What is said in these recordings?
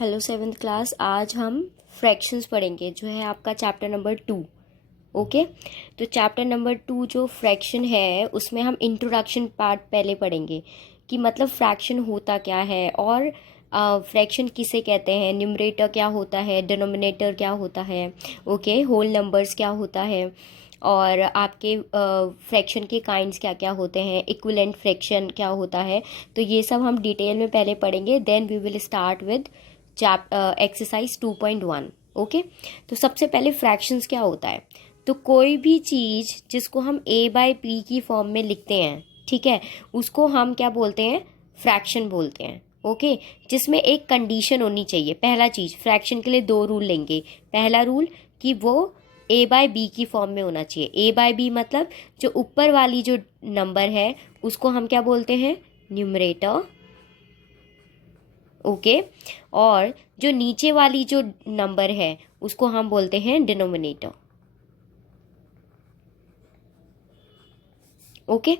Hello seventh class. आज हम fractions पढ़ेंगे जो है आपका चैप्टर नंबर 2। ओके, तो चैप्टर नंबर 2 जो फ्रैक्शन है उसमें हम इंट्रोडक्शन पार्ट पहले पढ़ेंगे कि मतलब फ्रैक्शन होता क्या है और फ्रैक्शन किसे कहते हैं, न्यूमरेटर क्या होता है, डिनोमिनेटर क्या होता है, ओके, होल नंबर्स क्या होता है और आपके फ्रैक्शन के काइंड्स क्या क्या होते हैं, इक्विवेलेंट फ्रैक्शन क्या होता है। तो ये सब हम डिटेल में पहले पढ़ेंगे, then we will start with exercise 2.1। Okay, तो सबसे पहले फ्रैक्शंस क्या होता है। तो कोई भी चीज़ जिसको हम a/p की फॉर्म में लिखते हैं, ठीक है, उसको हम क्या बोलते हैं, फ्रैक्शन बोलते हैं। ओके, जिसमें एक कंडीशन होनी चाहिए। पहला चीज़, फ्रैक्शन के लिए 2 रूल लेंगे। पहला रूल कि वो a/b की फॉर्म में होना चाहिए। a/b मतलब जो ऊपर वाली जो नंबर है उसको हम क्या बोलते हैं, न्यूमरेटर। ओके, और जो नीचे वाली जो नंबर है उसको हम बोलते हैं डिनोमिनेटर। ओके,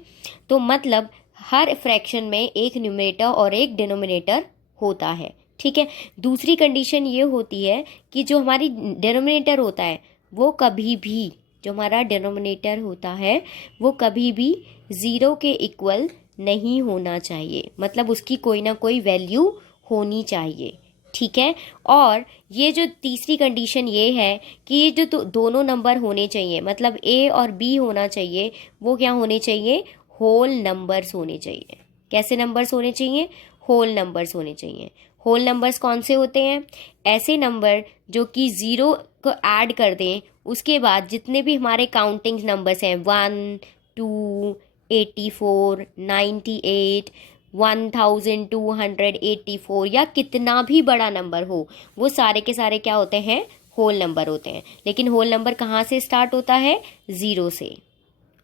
तो मतलब हर फ्रैक्शन में एक न्यूमरेटर और एक डिनोमिनेटर होता है। ठीक है, दूसरी कंडीशन ये होती है कि जो हमारी डिनोमिनेटर होता है वो कभी भी, जो हमारा डिनोमिनेटर होता है वो कभी भी 0 के इक्वल नहीं होना चाहिए, मतलब उसकी कोई ना कोई वैल्यू होनी चाहिए। ठीक है, और ये जो तीसरी कंडीशन ये है कि ये जो दोनों नंबर होने चाहिए, मतलब ए और बी होना चाहिए, वो क्या होने चाहिए, होल नंबर्स होने चाहिए। कैसे नंबर्स होने चाहिए, होल नंबर्स होने चाहिए। होल नंबर्स कौन से होते हैं, ऐसे नंबर जो कि 0 को ऐड कर दें, उसके बाद जितने भी हमारे काउंटिंग नंबर्स हैं 1, 2, 84, 98, 1284 या कितना भी बड़ा नंबर हो, वो सारे के सारे क्या होते हैं, होल नंबर होते हैं। लेकिन होल नंबर कहाँ से स्टार्ट होता है, 0 से।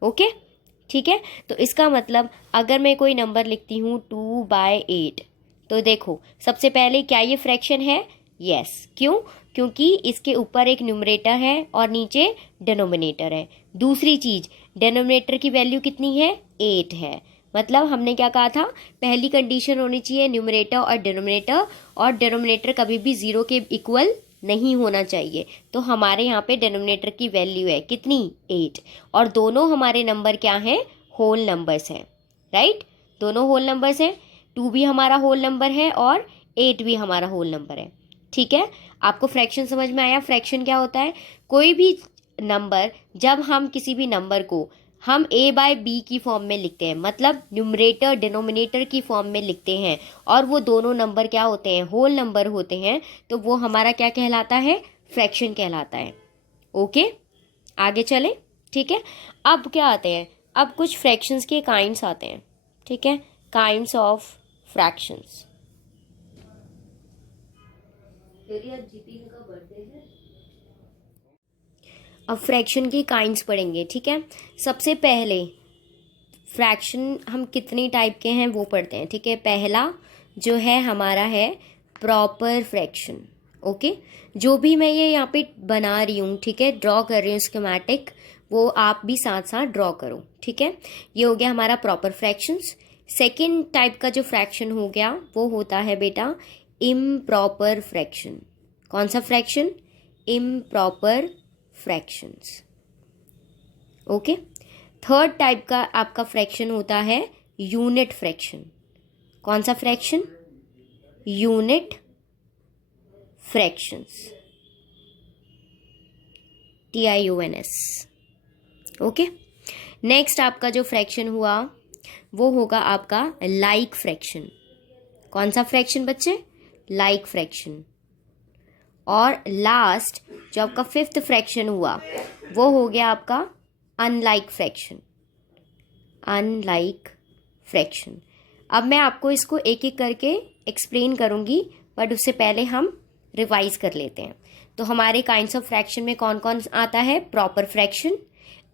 ओके, ठीक है, तो इसका मतलब अगर मैं कोई नंबर लिखती हूँ 2/8, तो देखो सबसे पहले क्या ये फ्रैक्शन है, यस। क्यों, क्योंकि इसके ऊपर एक न्यूमरेटर है और नीचे डिनोमिनेटर है। दूसरी चीज, डिनोमिनेटर की वैल्यू कितनी है, 8 है। मतलब हमने क्या कहा था, पहली कंडीशन होनी चाहिए न्यूमरेटर और डिनोमिनेटर कभी भी 0 के इक्वल नहीं होना चाहिए। तो हमारे यहाँ पे डिनोमिनेटर की वैल्यू है कितनी, 8, और दोनों हमारे नंबर क्या हैं, होल नंबर्स हैं। राइट, दोनों होल नंबर्स हैं। 2 भी हमारा होल नंबर है और 8 भी हमारा होल नंबर है। ठीक है, आपको फ्रैक्शन समझ में आया। फ्रैक्शन क्या होता है, कोई भी नंबर, जब हम किसी भी नंबर को हम a/b की फॉर्म में लिखते हैं, मतलब न्यूमरेटर डिनोमिनेटर की फॉर्म में लिखते हैं, और वो दोनों नंबर क्या होते हैं, होल नंबर होते हैं, तो वो हमारा क्या कहलाता है, फ्रैक्शन कहलाता है। ओके, आगे चले। ठीक है, अब क्या आते हैं, अब कुछ फ्रैक्शंस के काइंड्स आते हैं। ठीक है, काइंड्स ऑफ फ्रैक्शंस। अब फ्रैक्शन के काइंड्स पढ़ेंगे। ठीक है, सबसे पहले फ्रैक्शन हम कितने टाइप के हैं वो पढ़ते हैं। ठीक है, पहला जो है हमारा है प्रॉपर फ्रैक्शन। ओके, जो भी मैं ये यहाँ पे बना रही हूँ, ठीक है, ड्रॉ कर रही हूँ स्कीमेटिक, वो आप भी साथ साथ ड्रॉ करो। ठीक है, ये हो गया हमारा प्रॉपर फ्रैक्शंस। सेकेंड टाइप का जो फ्रैक्शन हो गया वो होता है बेटा इम्प्रॉपर फ्रैक्शन। कौन सा fraction, improper fractions. Okay, third type का आपका फ्रैक्शन होता है यूनिट फ्रैक्शन। कौन सा fraction, unit fractions, TIUNS। Okay, next आपका जो फ्रैक्शन हुआ वो होगा आपका लाइक फ्रैक्शन। कौन सा फ्रैक्शन बच्चे, लाइक फ्रैक्शन। और लास्ट जो आपका फिफ्थ फ्रैक्शन हुआ वो हो गया आपका अनलाइक फ्रैक्शन। Unlike fraction. अब मैं आपको इसको एक एक करके एक्सप्लेन करूंगी, बट उससे पहले हम रिवाइज कर लेते हैं। तो हमारे काइंड्स ऑफ फ्रैक्शन में कौन कौन आता है, proper fraction,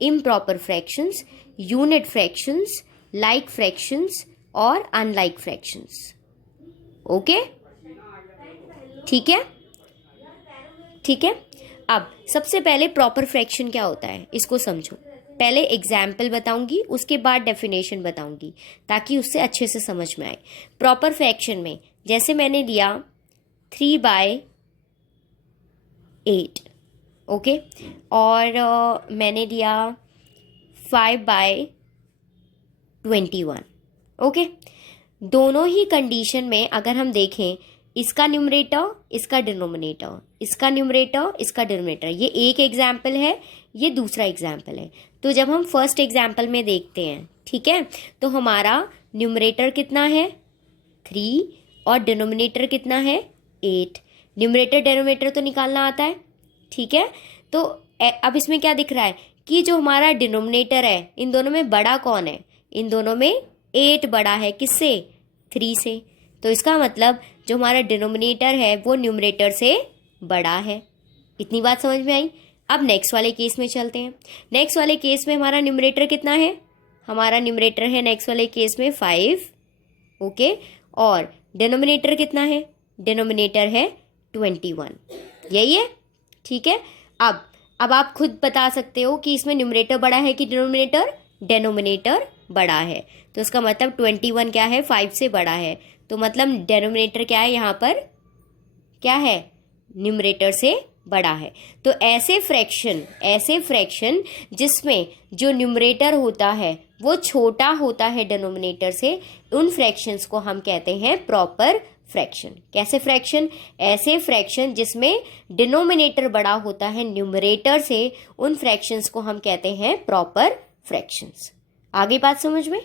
improper fractions, unit fractions, like fractions और अनलाइक फ्रैक्शंस। ओके, ठीक है, ठीक है। अब सबसे पहले प्रॉपर फ्रैक्शन क्या होता है इसको समझो। पहले एग्जाम्पल बताऊंगी, उसके बाद डेफिनेशन बताऊंगी, ताकि उससे अच्छे से समझ में आए। प्रॉपर फ्रैक्शन में जैसे मैंने लिया 3/8, ओके। और मैंने लिया 5/21, ओके। दोनों ही कंडीशन में अगर हम देखें, इसका न्यूमरेटर, इसका डिनोमिनेटर, इसका न्यूमरेटर, इसका डिनोमिनेटर, ये एक एग्जाम्पल है, ये दूसरा एग्जाम्पल है। तो जब हम फर्स्ट एग्जाम्पल में देखते हैं, ठीक है, तो हमारा न्यूमरेटर कितना है 3 और डिनोमिनेटर कितना है 8। न्यूमरेटर डिनोमिनेटर तो निकालना आता है, ठीक है। तो अब इसमें क्या दिख रहा है कि जो हमारा डिनोमिनेटर है, इन दोनों में बड़ा कौन है, इन दोनों में 8 बड़ा है, किससे 3 से। तो इसका मतलब जो हमारा डिनोमिनेटर है वो न्यूमरेटर से बड़ा है। इतनी बात समझ में आई। अब नेक्स्ट वाले केस में चलते हैं। नेक्स्ट वाले केस में हमारा न्यूमरेटर कितना है, हमारा न्यूमरेटर है नेक्स्ट वाले केस में 5, ओके। और डिनोमिनेटर कितना है, डिनोमिनेटर है 21, यही है, ठीक है। अब आप खुद बता सकते हो कि इसमें न्यूमरेटर बड़ा है कि डिनोमिनेटर, डिनोमिनेटर बड़ा है। तो इसका मतलब 21 क्या है 5 से बड़ा है। तो मतलब डिनोमिनेटर क्या है यहाँ पर, क्या है, न्यूमरेटर से बड़ा है। तो ऐसे फ्रैक्शन जिसमें जो न्यूमरेटर होता है वो छोटा होता है डिनोमिनेटर से, उन फ्रैक्शंस को हम कहते हैं प्रॉपर फ्रैक्शन। कैसे फ्रैक्शन, ऐसे फ्रैक्शन जिसमें डिनोमिनेटर बड़ा होता है न्यूमरेटर से, उन फ्रैक्शंस को हम कहते हैं प्रॉपर फ्रैक्शंस। आगे बात समझ में,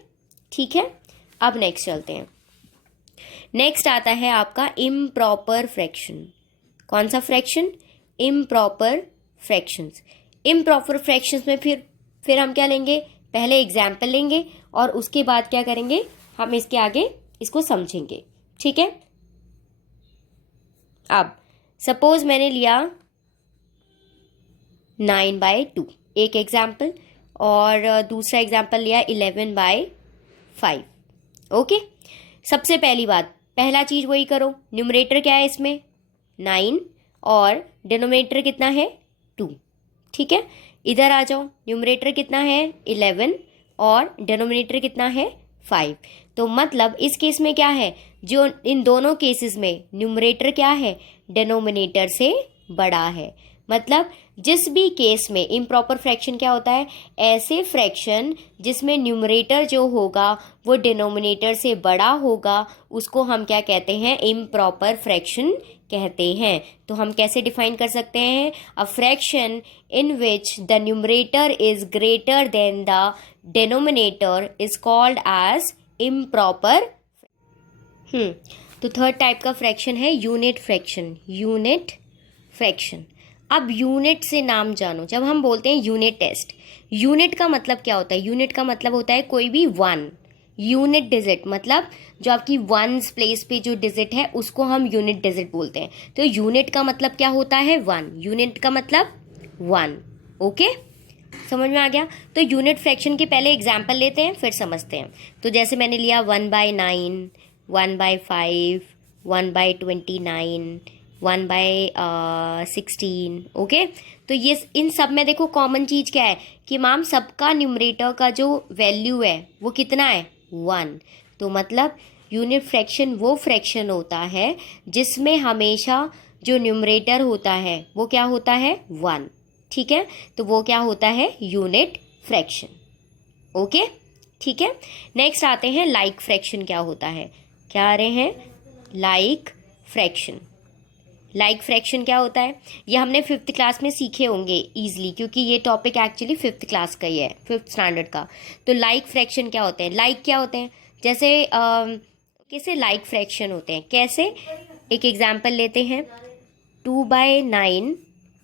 ठीक है। अब नेक्स्ट चलते हैं। नेक्स्ट आता है आपका इम्प्रॉपर फ्रैक्शन। कौन सा fraction, improper fractions. Improper fractions में फिर हम क्या लेंगे, पहले एग्जाम्पल लेंगे और उसके बाद क्या करेंगे, हम इसके आगे इसको समझेंगे, ठीक है। अब सपोज मैंने लिया 9/2, एक एग्जाम्पल, और दूसरा एग्जाम्पल लिया 11/5, ओके। सबसे पहली बात, पहला चीज वही करो, न्यूमरेटर क्या है इसमें 9 और डिनोमिनेटर कितना है 2, ठीक है। इधर आ जाओ, न्यूमरेटर कितना है 11 और डिनोमिनेटर कितना है 5। तो मतलब इस केस में क्या है, जो इन दोनों केसेस में न्यूमरेटर क्या है, डिनोमिनेटर से बड़ा है। मतलब जिस भी केस में इम्प्रॉपर फ्रैक्शन क्या होता है, ऐसे फ्रैक्शन जिसमें न्यूमरेटर जो होगा वो डिनोमिनेटर से बड़ा होगा, उसको हम क्या कहते हैं, इम्प्रॉपर फ्रैक्शन कहते हैं। तो हम कैसे डिफाइन कर सकते हैं, a fraction in which the numerator is greater than the denominator is called as improper. तो थर्ड टाइप का फ्रैक्शन है यूनिट फ्रैक्शन। यूनिट फ्रैक्शन, अब यूनिट से नाम जानो। जब हम बोलते हैं यूनिट टेस्ट, यूनिट का मतलब क्या होता है, यूनिट का मतलब होता है कोई भी वन। यूनिट डिजिट मतलब जो आपकी वंस प्लेस पे जो डिजिट है उसको हम यूनिट डिजिट बोलते हैं। तो यूनिट का मतलब क्या होता है, वन। यूनिट का मतलब वन, ओके, समझ में आ गया। तो यूनिट फ्रैक्शन के पहले एग्जाम्पल लेते हैं फिर समझते हैं। तो जैसे मैंने लिया 1/9, 1/5, 1/29, 1/16, ओके। तो ये इन सब में देखो कॉमन चीज क्या है कि मैम सबका न्यूमरेटर का जो वैल्यू है वो कितना है 1। तो मतलब यूनिट फ्रैक्शन वो फ्रैक्शन होता है जिसमें हमेशा जो न्यूमरेटर होता है वो क्या होता है 1, ठीक है। तो वो क्या होता है यूनिट फ्रैक्शन, ओके, ठीक है। नेक्स्ट आते हैं लाइक फ्रैक्शन। क्या होता है, क्या आ रहे हैं, लाइक फ्रैक्शन। लाइक फ्रैक्शन क्या होता है, ये हमने 5th क्लास में सीखे होंगे इजीली, क्योंकि ये टॉपिक एक्चुअली 5th क्लास का ही है, 5th स्टैंडर्ड का। तो लाइक फ्रैक्शन क्या होते हैं, लाइक क्या होते हैं, जैसे कैसे लाइक फ्रैक्शन होते हैं, कैसे, एक एग्जाम्पल लेते हैं 2/9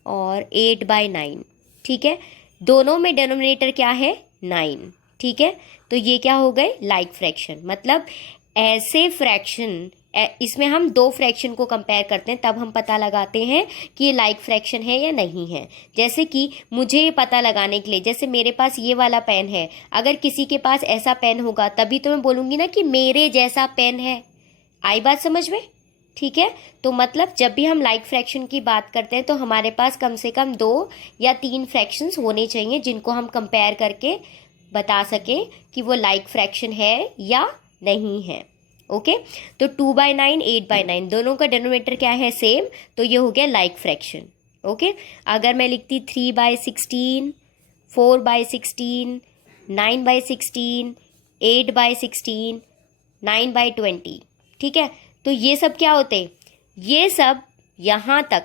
और 8/9, ठीक है। दोनों में डिनोमिनेटर क्या है 9, ठीक है। तो ये क्या हो गए लाइक फ्रैक्शन। मतलब ऐसे फ्रैक्शन, इसमें हम दो फ्रैक्शन को कंपेयर करते हैं, तब हम पता लगाते हैं कि ये लाइक फ्रैक्शन है या नहीं है। जैसे कि मुझे ये पता लगाने के लिए, जैसे मेरे पास ये वाला पेन है, अगर किसी के पास ऐसा पेन होगा तभी तो मैं बोलूँगी ना कि मेरे जैसा पेन है। आई बात समझ में, ठीक है। तो मतलब जब भी हम लाइक फ्रैक्शन की बात करते हैं तो हमारे पास कम से कम 2 या 3 फ्रैक्शंस होने चाहिए जिनको हम कंपेयर करके बता सकें कि वो लाइक फ्रैक्शन है या नहीं है, ओके, तो 2/9 8/9 दोनों का डिनोमिनेटर क्या है, सेम, तो ये हो गया लाइक फ्रैक्शन। ओके, अगर मैं लिखती 3/16, 4/16, 9/16, 8/16, 9/20, ठीक है, तो ये सब क्या होते, ये सब यहाँ तक,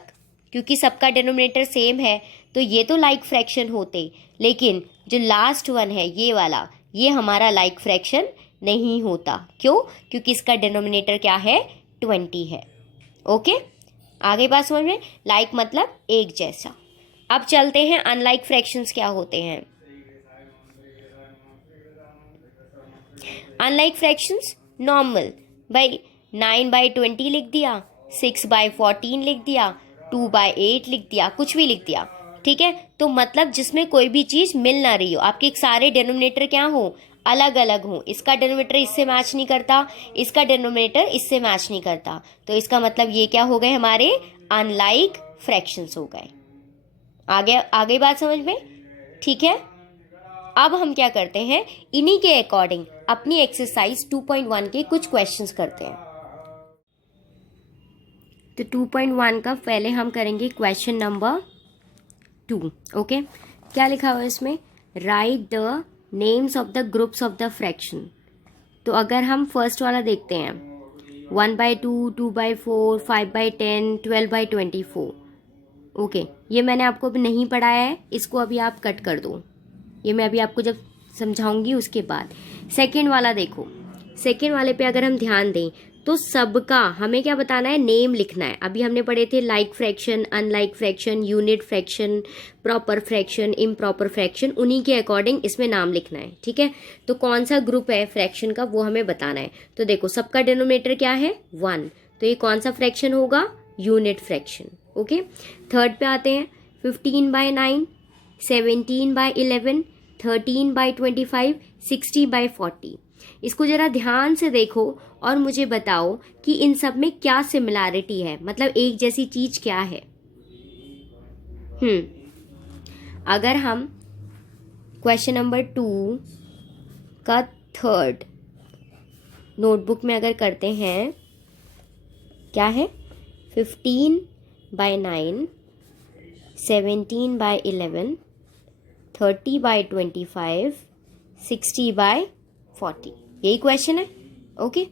क्योंकि सबका डिनोमिनेटर सेम है तो ये तो लाइक फ्रैक्शन होते, लेकिन जो लास्ट वन है ये वाला, ये हमारा लाइक फ्रैक्शन नहीं होता। क्यों? क्योंकि इसका डिनोमिनेटर क्या है, 20 है। ओके, आगे बात समझ में, लाइक मतलब एक जैसा। अब चलते हैं अनलाइक फ्रैक्शंस क्या होते हैं। अनलाइक फ्रैक्शंस नॉर्मल, भाई 9/20 लिख दिया, 6/14 लिख दिया, 2/8 लिख दिया, कुछ भी लिख दिया, ठीक है, तो मतलब जिसमें कोई भी चीज मिल ना रही हो, आपके सारे डिनोमिनेटर क्या हो, अलग अलग हो, इसका डिनोमिनेटर इससे मैच नहीं करता, इसका डिनोमिनेटर इससे मैच नहीं करता, तो इसका मतलब ये क्या हो गए, हमारे अनलाइक फ्रैक्शंस हो गए। आगे आगे बात समझ में, ठीक है। अब हम क्या करते हैं, इन्हीं के अकॉर्डिंग अपनी एक्सरसाइज 2.1 के कुछ क्वेश्चंस करते हैं। तो 2.1 का पहले हम करेंगे क्वेश्चन नंबर 2। ओके, क्या लिखा हुआ है इसमें, right the names of the groups of the fraction. तो अगर हम फर्स्ट वाला देखते हैं, 1/2, 2/4, 5/10, 12/24। ओके, ये मैंने आपको अभी नहीं पढ़ाया है, इसको अभी आप कट कर दो, ये मैं अभी आपको जब समझाऊंगी उसके बाद। सेकेंड वाला देखो, सेकेंड वाले पे अगर हम ध्यान दें तो सबका हमें क्या बताना है, नेम लिखना है। अभी हमने पढ़े थे like fraction, unlike fraction, unit fraction, proper fraction, improper fraction, उन्हीं के अकॉर्डिंग इसमें नाम लिखना है, ठीक है। तो कौन सा ग्रुप है फ्रैक्शन का वो हमें बताना है। तो देखो सबका डिनोमिनेटर क्या है, 1, तो ये कौन सा फ्रैक्शन होगा, यूनिट फ्रैक्शन। ओके, थर्ड पे आते हैं, 15/9, 17/11, 13/25, 60/40। इसको जरा ध्यान से देखो और मुझे बताओ कि इन सब में क्या सिमिलैरिटी है, मतलब एक जैसी चीज क्या है। अगर हम क्वेश्चन नंबर 2 का थर्ड नोटबुक में अगर करते हैं, क्या है, 15/9, 17/11, 30/25, 60/40, यही क्वेश्चन है। ओके,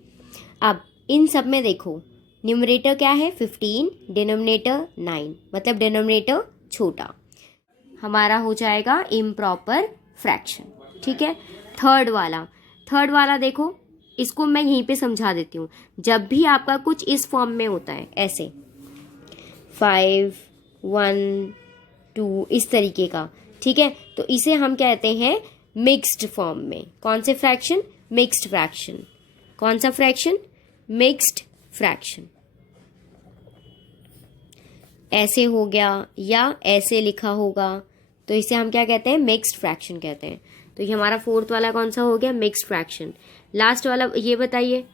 अब इन सब में देखो न्यूमरेटर क्या है 15, डिनोमिनेटर 9, मतलब डिनोमिनेटर छोटा, हमारा हो जाएगा इम्प्रॉपर फ्रैक्शन, ठीक है। थर्ड वाला देखो, इसको मैं यहीं पे समझा देती हूँ। जब भी आपका कुछ इस फॉर्म में होता है, ऐसे 5, 1, 2 इस तरीके का, ठीक है, तो इसे हम कहते हैं मिक्स्ड फॉर्म में। कौन से फ्रैक्शन, मिक्स्ड फ्रैक्शन। कौन सा फ्रैक्शन, मिक्स्ड फ्रैक्शन। ऐसे हो गया या ऐसे लिखा होगा, तो इसे हम क्या कहते हैं, मिक्स्ड फ्रैक्शन कहते हैं। तो ये हमारा फोर्थ वाला कौन सा हो गया, मिक्स्ड फ्रैक्शन। लास्ट वाला ये बताइए,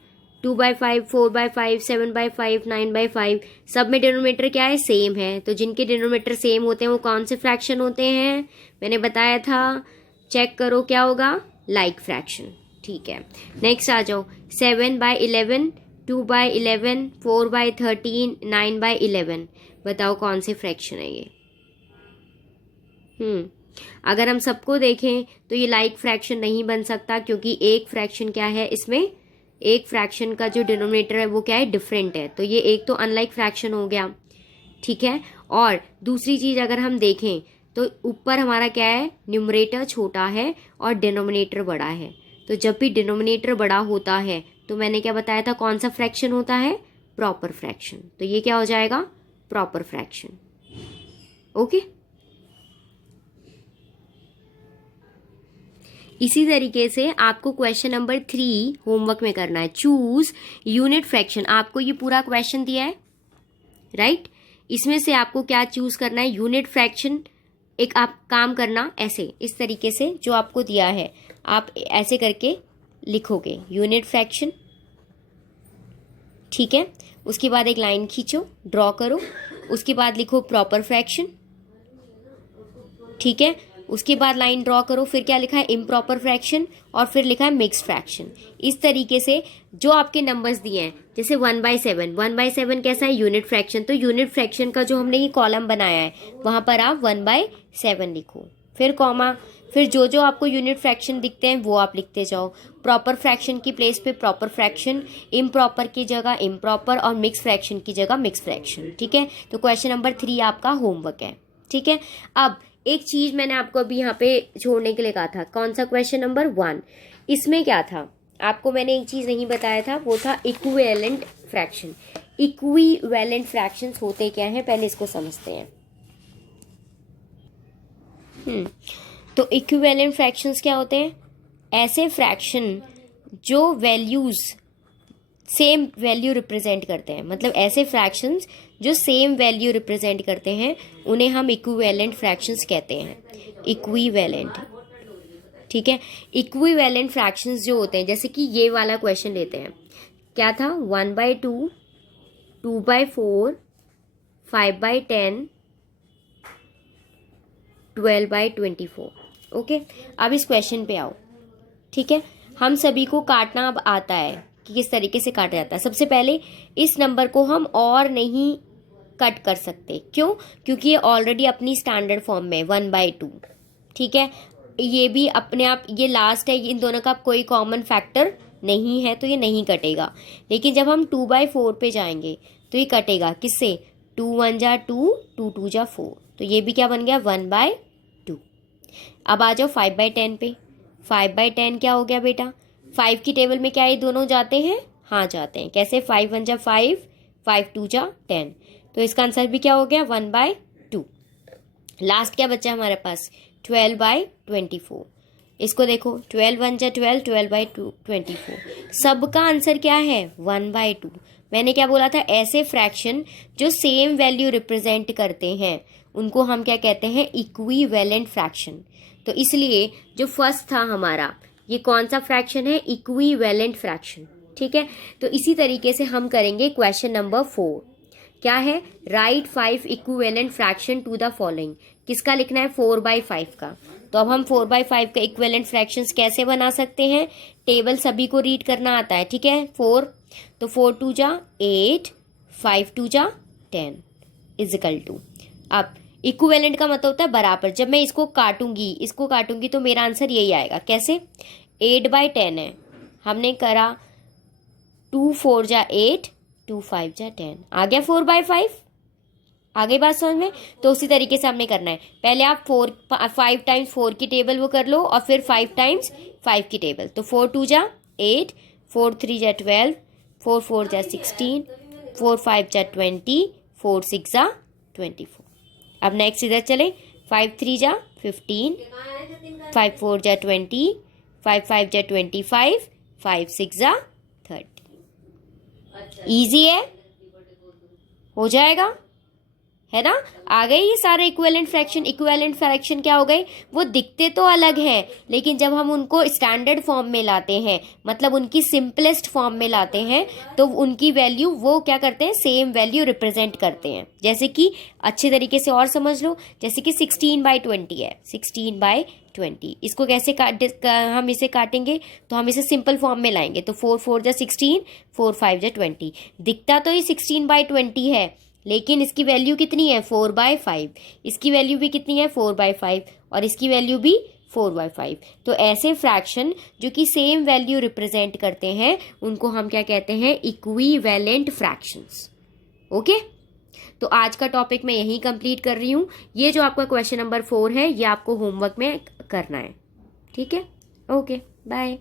2/5, 4/5, 7/5, 9/5, सब में डिनोमिनेटर क्या है, सेम है। तो जिनके डिनोमिनेटर सेम होते हैं वो कौन से फ्रैक्शन होते हैं, मैंने बताया था, चेक करो क्या होगा, लाइक फ्रैक्शन, ठीक है। नेक्स्ट आ जाओ, 7/11, 2/11, 4/13, 9/11, बताओ कौन से फ्रैक्शन है ये। अगर हम सबको देखें तो ये लाइक फ्रैक्शन नहीं बन सकता, क्योंकि एक फ्रैक्शन क्या है इसमें, एक फ्रैक्शन का जो डिनोमिनेटर है वो क्या है, डिफरेंट है, तो ये एक तो अनलाइक फ्रैक्शन हो गया, ठीक है। और दूसरी चीज अगर हम देखें तो ऊपर हमारा क्या है, न्यूमरेटर छोटा है और डिनोमिनेटर बड़ा है, तो जब भी डिनोमिनेटर बड़ा होता है तो मैंने क्या बताया था, कौन सा फ्रैक्शन होता है, प्रॉपर फ्रैक्शन। तो ये क्या हो जाएगा, प्रॉपर फ्रैक्शन। ओके, इसी तरीके से आपको क्वेश्चन नंबर 3 होमवर्क में करना है, चूज यूनिट फ्रैक्शन। आपको ये पूरा क्वेश्चन दिया है, राइट, इसमें से आपको क्या चूज करना है, यूनिट फ्रैक्शन। एक आप काम करना ऐसे, इस तरीके से जो आपको दिया है आप ऐसे करके लिखोगे यूनिट फ्रैक्शन, ठीक है। उसके बाद एक लाइन खींचो, ड्रॉ करो, उसके बाद लिखो प्रॉपर फ्रैक्शन, ठीक है। उसके बाद लाइन ड्रॉ करो, फिर क्या लिखा है इम्प्रॉपर फ्रैक्शन और फिर लिखा है मिक्स फ्रैक्शन। इस तरीके से जो आपके नंबर्स दिए हैं, जैसे 1/7, 1/7 कैसा है यूनिट फ्रैक्शन, तो यूनिट फ्रैक्शन का जो हमने ये कॉलम बनाया है वहां पर आप 1/7 लिखो, फिर कॉमा, फिर जो जो आपको यूनिट फ्रैक्शन दिखते हैं वो आप लिखते जाओ। प्रॉपर फ्रैक्शन की प्लेस पे प्रॉपर फ्रैक्शन, इम्प्रॉपर की जगह इम्प्रॉपर और मिक्स फ्रैक्शन की जगह मिक्स फ्रैक्शन। ठीक है, तो क्वेश्चन नंबर 3 आपका होमवर्क है। ठीक है, अब एक चीज मैंने आपको अभी यहाँ पे छोड़ने के लिए कहा था, कौन सा क्वेश्चन नंबर 1, इसमें क्या था आपको मैंने एक चीज नहीं बताया था, वो था इक्विवेलेंट फ्रैक्शन। इक्विवेलेंट फ्रैक्शंस होते क्या हैं, पहले इसको समझते हैं। तो इक्विवेलेंट फ्रैक्शंस क्या होते हैं, ऐसे फ्रैक्शन जो वैल्यूज सेम वैल्यू रिप्रेजेंट करते हैं, मतलब ऐसे फ्रैक्शंस जो सेम वैल्यू रिप्रेजेंट करते हैं उन्हें हम इक्विवेलेंट फ्रैक्शंस कहते हैं। इक्विवेलेंट, ठीक है। इक्विवेलेंट फ्रैक्शंस जो होते हैं, जैसे कि ये वाला क्वेश्चन लेते हैं, क्या था 1/2, 2/4, 5/10, 12/24। ओके, अब इस क्वेश्चन पे आओ। ठीक है, हम सभी को काटना अब आता है कि किस तरीके से काटा जाता है। सबसे पहले इस नंबर को हम और नहीं कट कर सकते, क्यों, क्योंकि ये ऑलरेडी अपनी स्टैंडर्ड फॉर्म में 1/2। ठीक है, ये भी अपने आप, ये लास्ट है, इन दोनों का कोई कॉमन फैक्टर नहीं है तो ये नहीं कटेगा। लेकिन जब हम 2/4 पे जाएंगे तो ये कटेगा, किससे, 2 1 जा 2, 2 2 जा 4, तो ये भी क्या बन गया 1/2। अब आ जाओ 5/10 पे। 5/10 क्या हो गया बेटा, 5 की टेबल में क्या ये दोनों जाते हैं, हाँ जाते हैं। कैसे, 5 1 जा 5, 5 2 जा 10, तो इसका आंसर भी क्या हो गया 1/2। लास्ट क्या बचा हमारे पास, 12/24। इसको देखो, 12 1 जा 12, 12/24, सबका आंसर क्या है 1/2। मैंने क्या बोला था, ऐसे फ्रैक्शन जो सेम वैल्यू रिप्रेजेंट करते हैं उनको हम क्या कहते हैं, इक्विवेलेंट फ्रैक्शन। तो इसलिए जो फर्स्ट था हमारा, ये कौन सा फ्रैक्शन है, इक्विवेलेंट फ्रैक्शन। ठीक है, तो इसी तरीके से हम करेंगे क्वेश्चन नंबर 4। क्या है, write 5 equivalent fraction to the following. किसका लिखना है, 4/5 का। तो अब हम 4/5 का इक्विवेलेंट फ्रैक्शंस कैसे बना सकते हैं, टेबल सभी को रीड करना आता है। ठीक है, 4, तो 4 2 जा 8, 5 2 जा 10 इजिकल टू। अब इक्विवेलेंट का मतलब होता है बराबर। जब मैं इसको काटूंगी तो मेरा आंसर यही आएगा। कैसे, 8/10 है, हमने करा 2 4 जा 8, 2 5 जा 10, आ गया 4/5। आ गई बात समझ में। तो उसी तरीके से हमने करना है, पहले आप 5 टाइम्स 4 की टेबल वो कर लो और फिर 5 टाइम्स 5 की टेबल। तो 4 2 जा 8, 4 3 जा 12, 4 4 जा 16, 4 5 जा 20, 4 6 जा 24। अब नेक्स्ट इधर चले, 5 3 जा 15, 5 4 जा 20, 5 5 जा 25, 5 6 जा 30। इजी है, हो जाएगा, है ना। आ गए ये सारे इक्विवेलेंट फ्रैक्शन। इक्विवेलेंट फ्रैक्शन क्या हो गए, वो दिखते तो अलग हैं लेकिन जब हम उनको स्टैंडर्ड फॉर्म में लाते हैं, मतलब उनकी सिंपलेस्ट फॉर्म में लाते हैं, तो उनकी वैल्यू वो क्या करते हैं, सेम वैल्यू रिप्रेजेंट करते हैं। जैसे कि अच्छे तरीके से और समझ लो, जैसे कि 16/20 है, 16/20 इसको कैसे हम इसे काटेंगे, तो हम इसे सिंपल फॉर्म में लाएंगे। तो 4 4 जा 16, 4 5 जा 20, दिखता तो ये 16/20 है लेकिन इसकी वैल्यू कितनी है 4/5, इसकी वैल्यू भी कितनी है 4/5 और इसकी वैल्यू भी 4/5। तो ऐसे फ्रैक्शन जो कि सेम वैल्यू रिप्रेजेंट करते हैं उनको हम क्या कहते हैं, इक्विवेलेंट फ्रैक्शंस। ओके, तो आज का टॉपिक मैं यहीं कंप्लीट कर रही हूँ। ये जो आपका क्वेश्चन नंबर 4 है ये आपको होमवर्क में करना है। ठीक है, ओके, बाय।